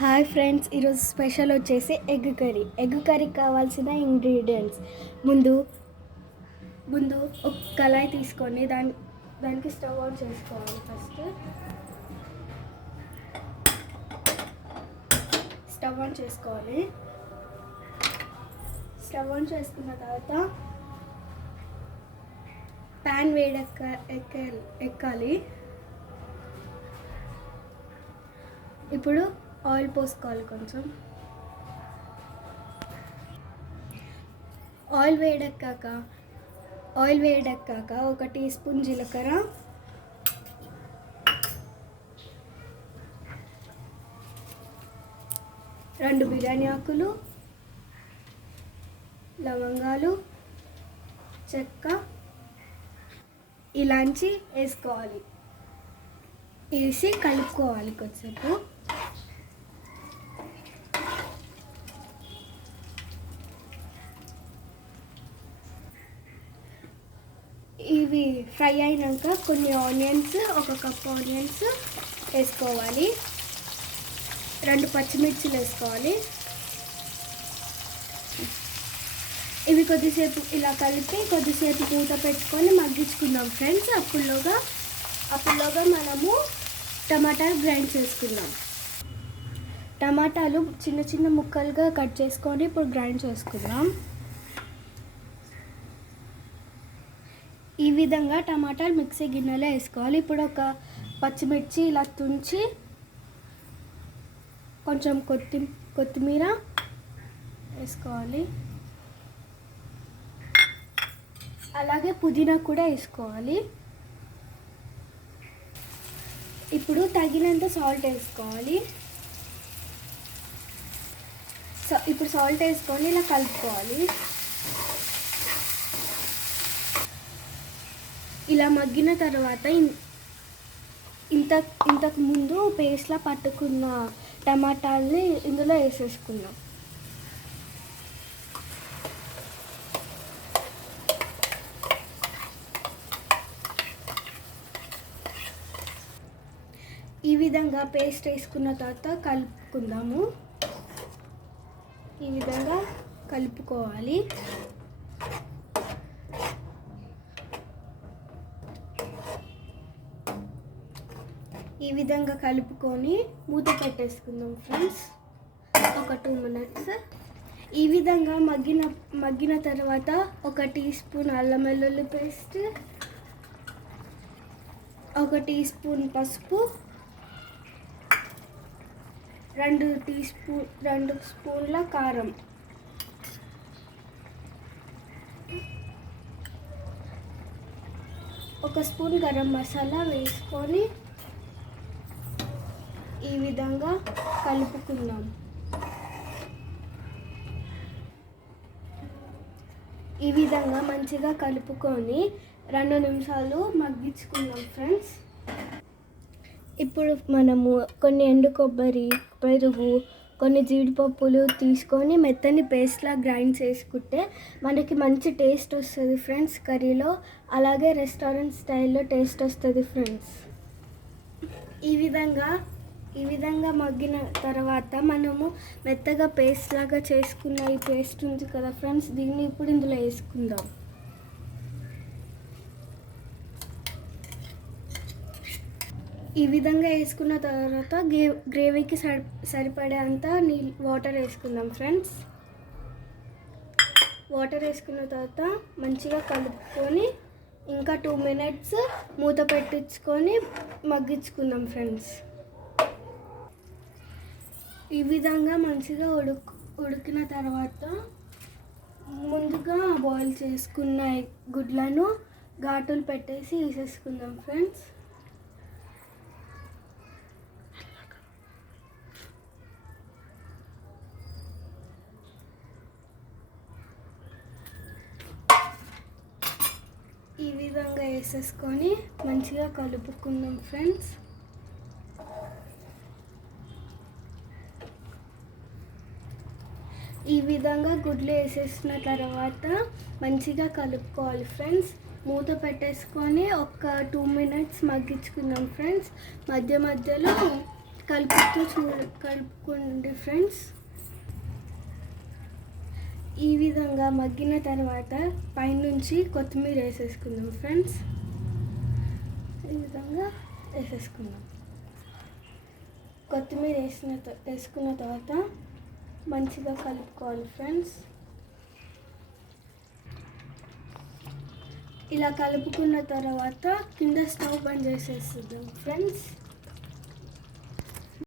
Hi friends, ఈరోజు special వచ్చేసి egg కర్రీకి కావాల్సిన ఇంగ్రీడియంట్స్ ముందు ఒక కళాయి తీసుకొని దానికి స్టవ్ ఆన్ చేసుకోవాలి. స్టవ్ ఆన్ చేసుకున్న తర్వాత ప్యాన్ ఎక్కాలి. ఇప్పుడు ఆయిల్ పోసుకోవాలి. కొంచెం ఆయిల్ వేడెక్కాక 1 టీ స్పూన్ జీలకర్ర, 2 బిర్యానీ ఆకులు, లవంగాలు, చెక్క, ఇలాంచి వేసి కలుపుకోవాలి. కొద్దిసేపు ఇవి ఫ్రై అయినాక కొన్ని ఆనియన్స్, 1 కప్ ఆనియన్స్ వేసుకోవాలి. 2 పచ్చిమిర్చిలు వేసుకోవాలి. ఇవి కొద్దిసేపు ఇలా కలిపి కొద్దిసేపు మూత పెట్టుకొని మగ్గించుకుందాం ఫ్రెండ్స్. అప్పుడులోగా మనము టమాటాలు గ్రైండ్ చేసుకుందాం. టమాటాలు చిన్న చిన్న ముక్కలుగా కట్ చేసుకొని ఇప్పుడు గ్రైండ్ చేసుకుందాం. ఈ విధంగా టమాటాలు మిక్సీ గిన్నెలో వేసుకోవాలి. ఇప్పుడు ఒక పచ్చిమిర్చి ఇలా తుంచి కొంచెం కొత్తిమీర వేసుకోవాలి. అలాగే పుదీనా కూడా వేసుకోవాలి. ఇప్పుడు తగినంత సాల్ట్ వేసుకోవాలి. ఇప్పుడు సాల్ట్ వేసుకొని ఇలా కలుపుకోవాలి. ఇలా మగ్గిన తర్వాత ఇంతకు ముందు పేస్ట్లా పట్టుకున్న టమాటాలని ఇందులో వేసేసుకుందాం. ఈ విధంగా పేస్ట్ వేసుకున్న తర్వాత కలుపుకుందాము. ఈ విధంగా కలుపుకోవాలి. ఈ విధంగా కలుపుకొని మూత పెట్టేసుకుందాం ఫ్రెండ్స్. ఒక 2 మినిట్స్. ఈ విధంగా మగ్గిన తర్వాత 1 టీ స్పూన్ అల్లం వెల్లుల్లి పేస్ట్, 1 టీ స్పూన్ పసుపు, 2 స్పూన్ల కారం, 1 స్పూన్ గరం మసాలా వేసుకొని ఈ విధంగా కలుపుకుందాం. ఈ విధంగా మంచిగా కలుపుకొని 2 నిమిషాలు మగ్గించుకుందాం ఫ్రెండ్స్. ఇప్పుడు మనము కొన్ని ఎండు కొబ్బరి, పెరుగు, కొన్ని జీడిపప్పులు తీసుకొని మెత్తని పేస్ట్లా గ్రైండ్ చేసుకుంటే మనకి మంచి టేస్ట్ వస్తుంది ఫ్రెండ్స్ కర్రీలో. అలాగే రెస్టారెంట్ స్టైల్లో టేస్ట్ వస్తుంది ఫ్రెండ్స్. ఈ విధంగా మగ్గిన తర్వాత మనము మెత్తగా పేస్ట్ లాగా చేసుకున్న ఈ పేస్ట్ ఉంది కదా ఫ్రెండ్స్, దీన్ని ఇప్పుడు ఇందులో వేసుకుందాం. ఈ విధంగా వేసుకున్న తర్వాత గ్రేవీకి సరిపడేంత వాటర్ వేసుకుందాం ఫ్రెండ్స్. వాటర్ వేసుకున్న తర్వాత మంచిగా కలుపుకొని ఇంకా 2 మినిట్స్ మూత పెట్టించుకొని మగ్గించుకుందాం ఫ్రెండ్స్. ఈ విధంగా మంచిగా ఉడికిన తర్వాత ముందుగా బాయిల్ చేసుకున్న గుడ్లను ఘాటులు పెట్టేసి వేసేసుకుందాం ఫ్రెండ్స్. ఈ విధంగా వేసేసుకొని మంచిగా కలుపుకుందాం ఫ్రెండ్స్. ఈ విధంగా గుడ్లు వేసేసిన తర్వాత మంచిగా కలుపుకోవాలి ఫ్రెండ్స్. మూత పెట్టేసుకొని ఒక 2 మినిట్స్ మగ్గించుకుందాం ఫ్రెండ్స్. మధ్యలో కలుపుకోండి ఫ్రెండ్స్. ఈ విధంగా మగ్గిన తర్వాత పైనుంచి కొత్తిమీర వేసేసుకుందాం ఫ్రెండ్స్. ఈ విధంగా వేసేసుకుందాం. కొత్తిమీర వేసుకున్న తర్వాత మంచిగా కలుపుకోవాలి ఫ్రెండ్స్. ఇలా కలుపుకున్న తర్వాత కింద స్టవ్ బంద్ చేసేద్దాం ఫ్రెండ్స్.